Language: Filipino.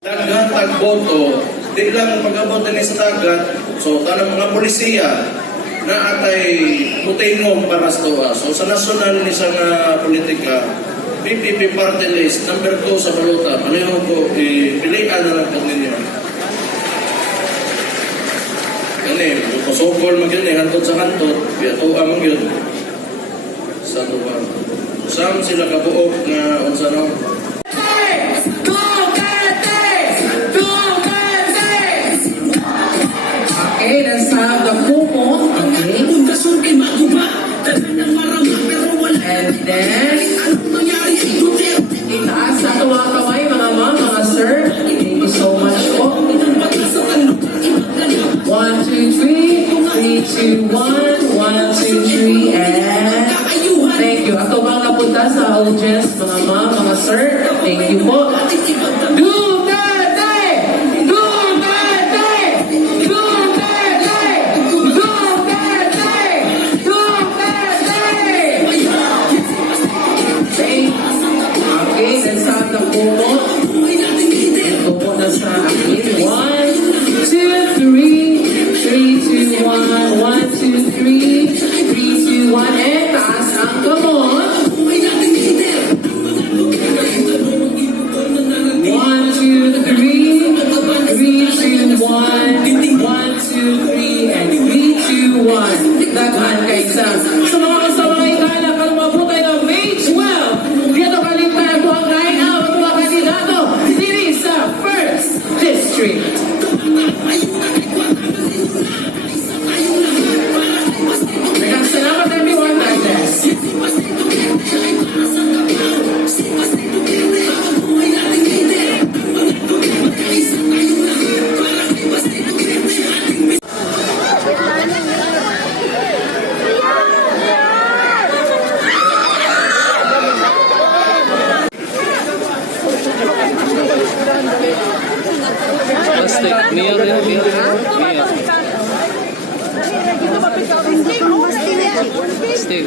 Dagat tagboto, di lang pag-aboto ni sa dagat, so tanang mga polisiya na atay mutingong para sa tuwa. So sa nasyonal ni sa nga politika, PPP party list, number 2 sa baluta, ano yung po, pilihan na lang po ninyo. Yan pasokol mag yun hantod sa hantod, biyatuwa mag yun. Sa tuwa. Saan sila kabuok nga unsa no? Okay, let's have the kumo. Okay. And then, itaas sa tuwang kamay, mga ma'am, mga sir. Thank you so much po. 1, 2, 3. 3, 2, 1. 1, 2, 3. And thank you. Ato bang napunta sa audience, mga ma'am, mga sir. Thank you po. Steve.